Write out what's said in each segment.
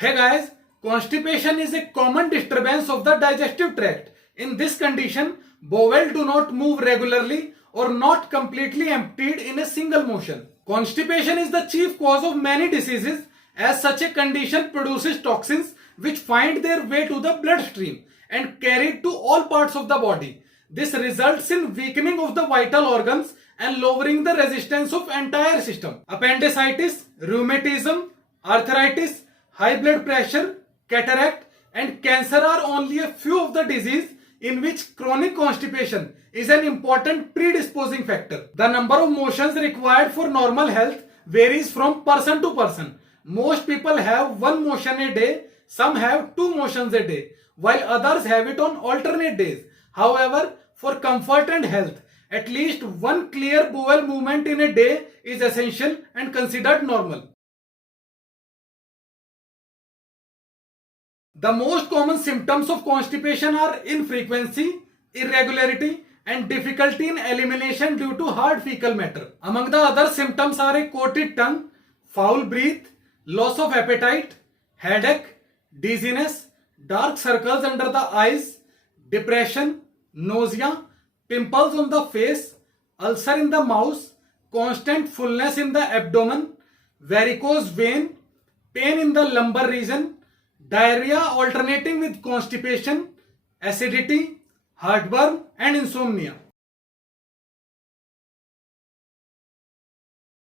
Hey guys, constipation is a common disturbance of the digestive tract. In this condition, bowel do not move regularly or not completely emptied in a single motion. Constipation is the chief cause of many diseases, as such a condition produces toxins which find their way to the bloodstream and carried to all parts of the body. This results in weakening of the vital organs and lowering the resistance of entire system. Appendicitis, rheumatism, arthritis, high blood pressure, cataract and cancer are only a few of the diseases in which chronic constipation is an important predisposing factor. The number of motions required for normal health varies from person to person. Most people have one motion a day, some have two motions a day, while others have it on alternate days. However, for comfort and health, at least one clear bowel movement in a day is essential and considered normal. The most common symptoms of constipation are infrequency, irregularity, and difficulty in elimination due to hard fecal matter. Among the other symptoms are a coated tongue, foul breath, loss of appetite, headache, dizziness, dark circles under the eyes, depression, nausea, pimples on the face, ulcer in the mouth, constant fullness in the abdomen, varicose vein, pain in the lumbar region, diarrhea alternating with constipation, acidity, heartburn and insomnia.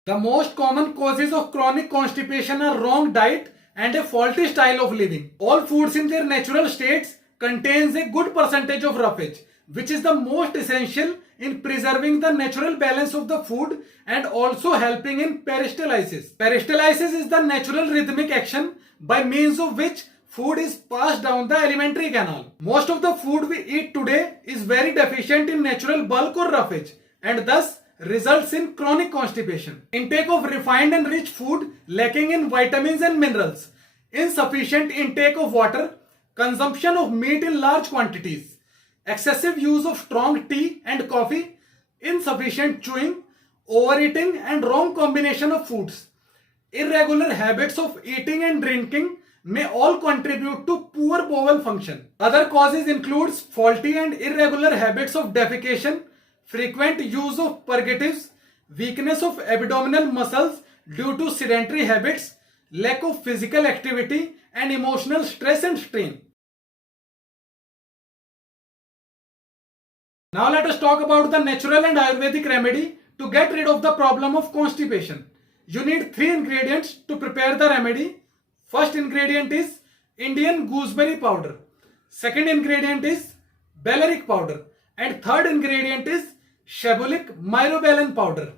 The most common causes of chronic constipation are wrong diet and a faulty style of living. All foods in their natural states contains a good percentage of roughage, which is the most essential in preserving the natural balance of the food and also helping in peristalsis. Peristalsis is the natural rhythmic action by means of which food is passed down the alimentary canal. Most of the food we eat today is very deficient in natural bulk or roughage and thus results in chronic constipation. Intake of refined and rich food lacking in vitamins and minerals, insufficient intake of water, consumption of meat in large quantities, excessive use of strong tea and coffee, insufficient chewing, overeating and wrong combination of foods, irregular habits of eating and drinking may all contribute to poor bowel function. Other causes includes faulty and irregular habits of defecation, frequent use of purgatives, weakness of abdominal muscles due to sedentary habits, lack of physical activity and emotional stress and strain. Now let us talk about the natural and Ayurvedic remedy to get rid of the problem of constipation. You need 3 ingredients to prepare the remedy. First ingredient is Indian gooseberry powder. Second ingredient is Balearic powder. And third ingredient is Shebulic myrobalan powder.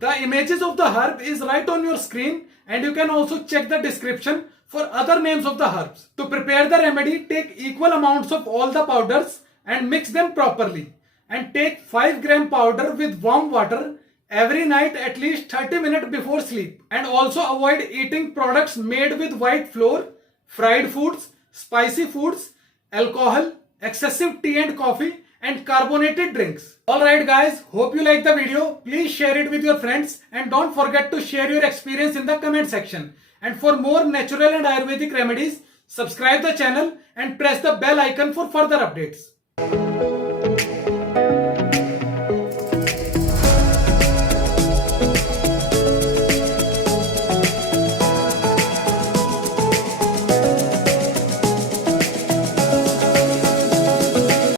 The images of the herb is right on your screen and you can also check the description for other names of the herbs. To prepare the remedy, take equal amounts of all the powders and mix them properly. And take 5 gram powder with warm water every night at least 30 minutes before sleep. And also avoid eating products made with white flour, fried foods, spicy foods, alcohol, excessive tea and coffee and carbonated drinks. Alright guys, hope you like the video. Please share it with your friends and don't forget to share your experience in the comment section. And for more natural and Ayurvedic remedies, subscribe the channel and press the bell icon for further updates.